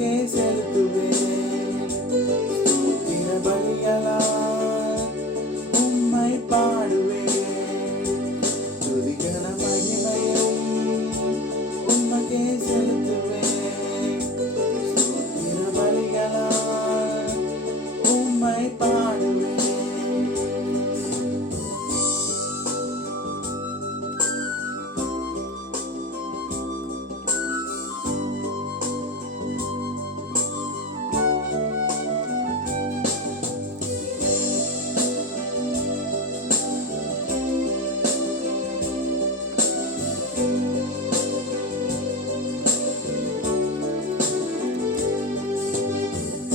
உமக்கே செலுத்துவேன். ஸ்தோத்திர பலிகளால் உம்மை பாடுவேன். துதிகன மகிமையும் உமக்கே செலுத்துவேன். ஸ்தோத்திர பலிகளால் உம்மை பாடுவேன்.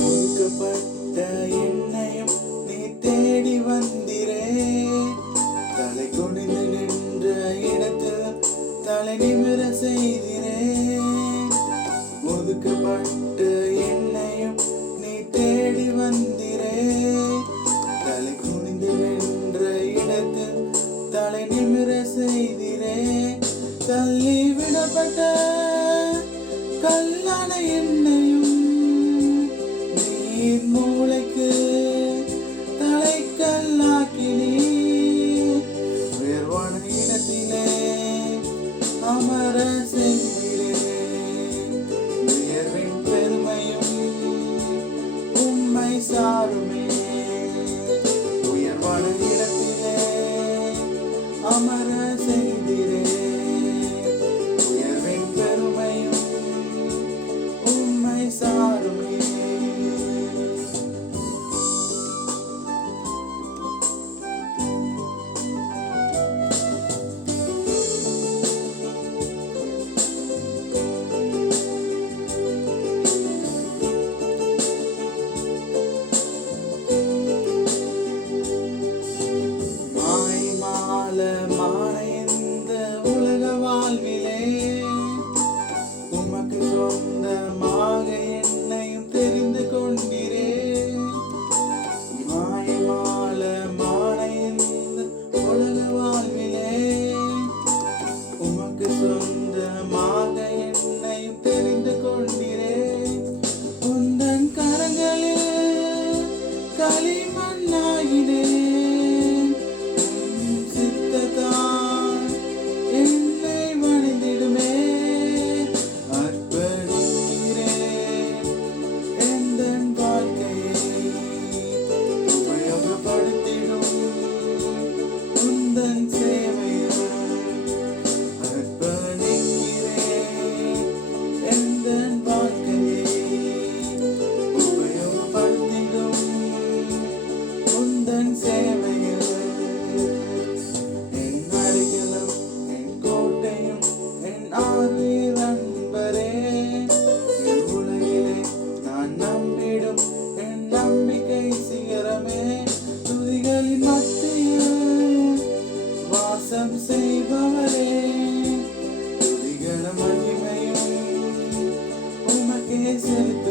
ஒதுக்கப்பட்ட என்னையும் நீ தேடி வந்திரே. தலை குனிந்து நின்ற இடத்தில் தலை நிமிர செய்திரே. ஒதுக்கப்பட்ட என்னையும் நீ தேடி வந்திரே. தலை குனிந்து நின்ற இடத்தில் தலை நிமிர செய்திரே. தள்ளி விடப்பட்ட கல்லான என்னையும் நீர் மூளைக்கு தலைக்கல்லாக்கினீ. உயர்வான இடத்திலே அமர செய்திரே. உயர்வின் பெருமையும் உம்மை சாருமே. உயர்வான இடத்திலே அமர செய்திரே. உயர்வின் பெருமையும் உம்மை சாருமே. இந்த உலக வாழ்விலே உமக்கு சொந்தமாக என்னையும் தெரிந்து கொண்டிரே. மாயமாலமான இந்த உலக வாழ்விலே உமக்கு சொந்தமாக என்னையும் தெரிந்து கொண்டிரே. உந்தன் கரங்களில் களிமண்ணாகினே. செய்பவரே துதிகள மகிமையும் உமக்கே செலுத்த